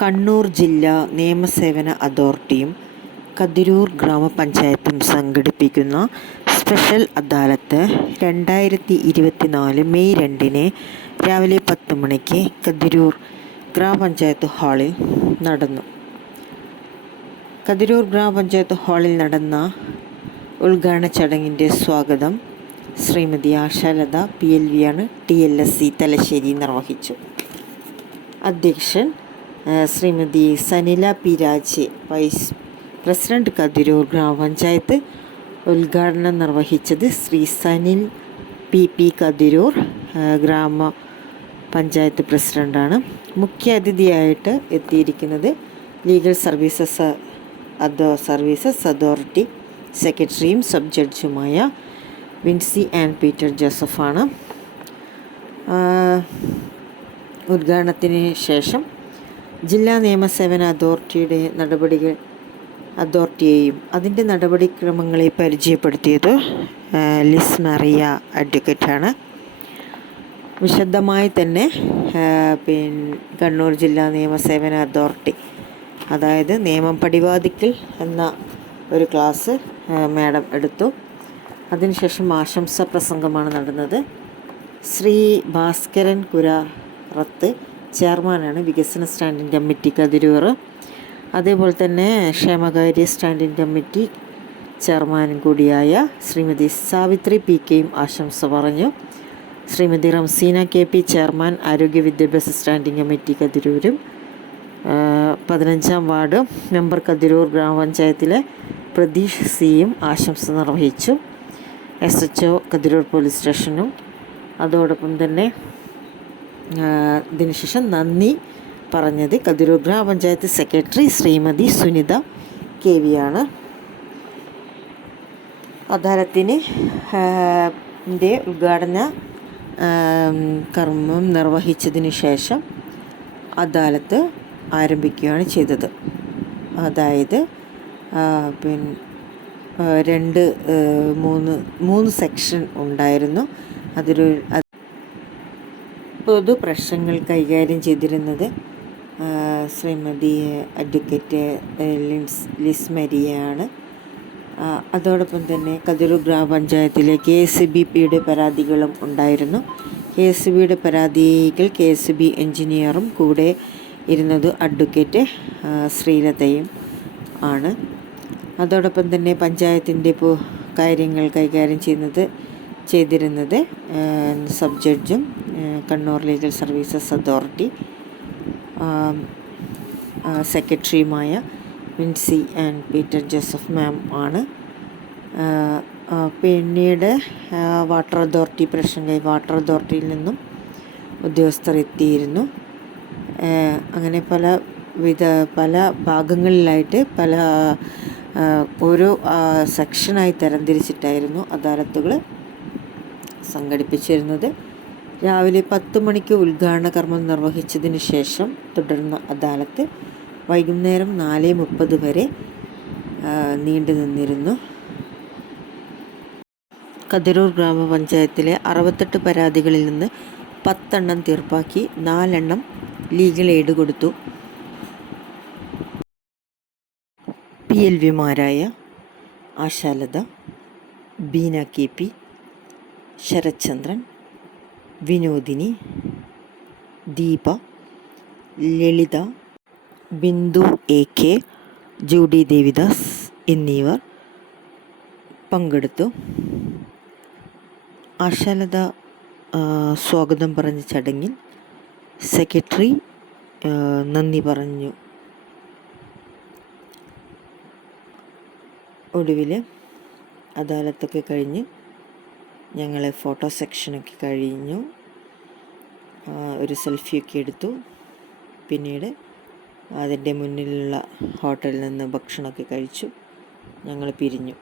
കണ്ണൂർ ജില്ലാ നിയമസേവന അതോറിറ്റിയും കതിരൂർ ഗ്രാമപഞ്ചായത്തും സംഘടിപ്പിക്കുന്ന സ്പെഷ്യൽ അദാലത്ത് രണ്ടായിരത്തി ഇരുപത്തിനാല് മെയ് രണ്ടിന് രാവിലെ പത്ത് മണിക്ക് കതിരൂർ ഗ്രാമപഞ്ചായത്ത് ഹാളിൽ നടന്നു. കതിരൂർ ഗ്രാമപഞ്ചായത്ത് ഹാളിൽ നടന്ന ഉദ്ഘാടന ചടങ്ങിന്റെ സ്വാഗതം Shrimati Ashalatha P L V ആണ് T L S C Thalassery നിർവഹിച്ചു. അധ്യക്ഷൻ Shrimati Sanila P Raj vice president Kathirur ഗ്രാമപഞ്ചായത്ത് ഉദ്ഘാടനം നിർവഹിച്ചത് ശ്രീ സനിൽ പി പി കതിരൂർ ഗ്രാമ പഞ്ചായത്ത് പ്രസിഡന്റാണ് മുഖ്യ അതിഥിയായിട്ട് എത്തിയിരിക്കുന്നത് ലീഗൽ സർവീസസ് അതോ സർവീസസ് അതോറിറ്റി സെക്രട്ടറിയും സബ് ജഡ്ജുമായ വിൻസി ആൻഡ് പീറ്റർ ജോസഫാണ്. ഉദ്ഘാടനത്തിന് ശേഷം ജില്ലാ നിയമസേവന അതോറിറ്റിയുടെ നടപടികൾ അതോറിറ്റിയെയും അതിന്റെ നടപടിക്രമങ്ങളെ പരിചയപ്പെടുത്തിയത് ലിസ് മറിയ അഡ്വക്കേറ്റാണ് വിശദമായി തന്നെ പിന്നെ കണ്ണൂർ ജില്ലാ നിയമസേവന അതോറിറ്റി അതായത് നിയമം പടിവാദിക്കൽ എന്ന ഒരു ക്ലാസ് മാഡം എടുത്തു. അതിനുശേഷം ആശംസാ പ്രസംഗമാണ് നടന്നത്. ശ്രീ ഭാസ്കരൻ കുരാറത്ത് ചെയർമാനാണ് വികസന സ്റ്റാൻഡിംഗ് കമ്മിറ്റി കതിരൂർ. അതേപോലെ തന്നെ ക്ഷേമകാര്യ സ്റ്റാൻഡിംഗ് കമ്മിറ്റി ചെയർമാനും കൂടിയായ ശ്രീമതി സാവിത്രി പി കെയും ആശംസ പറഞ്ഞു. Shrimati Ramseena K P chairman ആരോഗ്യ വിദ്യാഭ്യാസ സ്റ്റാൻഡിംഗ് കമ്മിറ്റി കതിരൂരും. പതിനഞ്ചാം വാർഡ് മെമ്പർ കതിരൂർ ഗ്രാമപഞ്ചായത്തിലെ പ്രതീഷ് സിയും ആശംസ നിർവഹിച്ചു. S H O Kathirur police സ്റ്റേഷനും. അതോടൊപ്പം തന്നെ ഇതിനുശേഷം നന്ദി പറഞ്ഞത് കതിരൂർ ഗ്രാമപഞ്ചായത്ത് സെക്രട്ടറി ശ്രീമതി സുനിത കെ വിയാണ് അദാലത്തിന് ആ, ന്റെ ഉദ്ഘാടന കർമ്മം നിർവഹിച്ചതിന് ശേഷം അദാലത്ത് ആരംഭിക്കുകയാണ് ചെയ്തത്. അതായത് പിന്നെ രണ്ട് മൂന്ന് മൂന്ന് സെക്ഷൻ ഉണ്ടായിരുന്നു. അതിലൊരു അത് പൊതു പ്രശ്നങ്ങൾ കൈകാര്യം ചെയ്തിരുന്നത് ശ്രീമതി അഡ്വക്കേറ്റ് ലിൻസ് ലിസ് മരിയാണ് അതോടൊപ്പം തന്നെ കതിരൂർ ഗ്രാമപഞ്ചായത്തിലെ കെ എസ് ബി പിയുടെ പരാതികളും ഉണ്ടായിരുന്നു. കെ എസ് ബിയുടെ പരാതികൾ കെ എസ് ബി എഞ്ചിനീയറും കൂടെ ഇരുന്നത് അഡ്വക്കേറ്റ് ശ്രീലതയും ആണ്. അതോടൊപ്പം തന്നെ പഞ്ചായത്തിന്റെ കാര്യങ്ങൾ കൈകാര്യം ചെയ്യുന്നത് ചെയ്തിരുന്നത് സബ് ജഡ്ജും കണ്ണൂർ ലീഗൽ സർവീസസ് അതോറിറ്റി സെക്രട്ടറിയുമായ Vincy and Peter Joseph ma'am ആണ്. പിന്നീട് വാട്ടർ അതോറിറ്റി പ്രശ്നം വാട്ടർ അതോറിറ്റിയിൽ നിന്നും ഉദ്യോഗസ്ഥർ എത്തിയിരുന്നു. അങ്ങനെ പല വിധ പല ഭാഗങ്ങളിലായിട്ട് പല ഓരോ സെക്ഷനായി തരംതിരിച്ചിട്ടായിരുന്നു അദാലത്തുകൾ സംഘടിപ്പിച്ചിരുന്നത്. രാവിലെ പത്ത് മണിക്ക് ഉദ്ഘാടന കർമ്മം നിർവഹിച്ചതിന് ശേഷം തുടർന്ന അദാലത്ത് വൈകുന്നേരം നാല് മുപ്പത് വരെ നീണ്ടു നിന്നിരുന്നു. കതിരൂർ ഗ്രാമപഞ്ചായത്തിലെ അറുപത്തെട്ട് പരാതികളിൽ നിന്ന് പത്തെണ്ണം തീർപ്പാക്കി നാലെണ്ണം ലീഗൽ എയ്ഡ് കൊടുത്തു. P L വിമാരായ Ashalatha Beena K P Sarathchandran Vinodini Deepa Lalitha Bindu A K Judy Devidas എന്നിവർ പങ്കെടുത്തു. ആശാലത സ്വാഗതം പറഞ്ഞ ചടങ്ങിൽ സെക്രട്ടറി നന്ദി പറഞ്ഞു. ഒടുവിൽ അദാലത്തൊക്കെ കഴിഞ്ഞ് ഞങ്ങളെ ഫോട്ടോ സെക്ഷനൊക്കെ കഴിഞ്ഞു. ഒരു സെൽഫിയൊക്കെ എടുത്തു. പിന്നീട് അതിന്റെ മുന്നിലുള്ള ഹോട്ടലിൽ നിന്ന് ഭക്ഷണമൊക്കെ കഴിച്ചു. ഞങ്ങൾ പിരിഞ്ഞു.